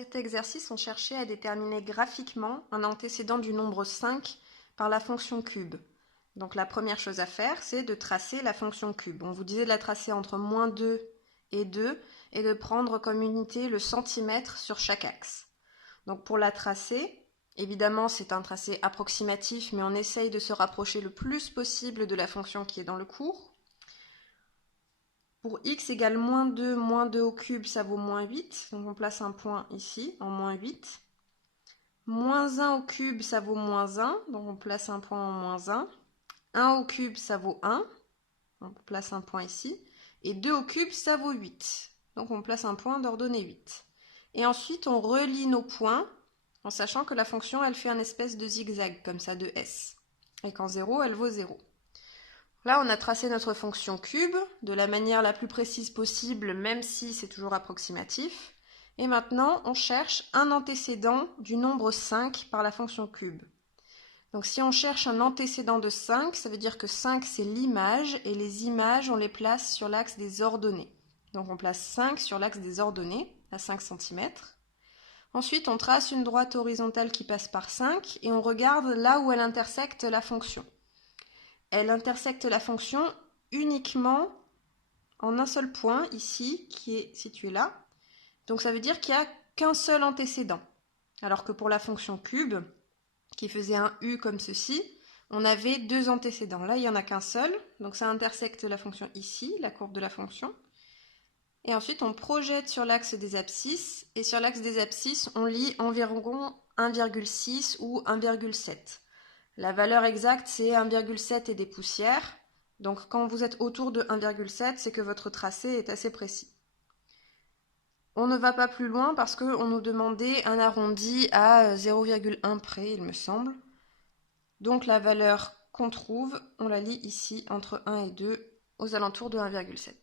cet exercice, on cherchait à déterminer graphiquement un antécédent du nombre 5 par la fonction cube. Donc la première chose à faire, c'est de tracer la fonction cube. On vous disait de la tracer entre -2 et 2 et de prendre comme unité le centimètre sur chaque axe. Donc pour la tracer, évidemment c'est un tracé approximatif, mais on essaye de se rapprocher le plus possible de la fonction qui est dans le cours. Pour x égale moins 2 au cube, ça vaut -8. Donc on place un point ici, en -8. Moins 1 au cube, ça vaut -1. Donc on place un point en -1. 1 au cube, ça vaut 1. On place un point ici. Et 2 au cube, ça vaut 8. Donc on place un point d'ordonnée 8. Et ensuite, on relie nos points en sachant que la fonction, elle fait un espèce de zigzag, comme ça, de S. Et qu'en 0, elle vaut 0. Là, on a tracé notre fonction cube de la manière la plus précise possible, même si c'est toujours approximatif. Et maintenant, on cherche un antécédent du nombre 5 par la fonction cube. Donc si on cherche un antécédent de 5, ça veut dire que 5 c'est l'image, et les images, on les place sur l'axe des ordonnées. Donc on place 5 sur l'axe des ordonnées, à 5 cm. Ensuite, on trace une droite horizontale qui passe par 5, et on regarde là où elle intersecte la fonction. Elle intersecte la fonction uniquement en un seul point, ici, qui est situé là. Donc ça veut dire qu'il n'y a qu'un seul antécédent. Alors que pour la fonction cube, qui faisait un U comme ceci, on avait deux antécédents. Là, il n'y en a qu'un seul, donc ça intersecte la fonction ici, la courbe de la fonction. Et ensuite, on projette sur l'axe des abscisses, et sur l'axe des abscisses, on lit environ 1,6 ou 1,7. La valeur exacte, c'est 1,7 et des poussières. Donc quand vous êtes autour de 1,7, c'est que votre tracé est assez précis. On ne va pas plus loin parce qu'on nous demandait un arrondi à 0,1 près, il me semble. Donc la valeur qu'on trouve, on la lit ici entre 1 et 2, aux alentours de 1,7.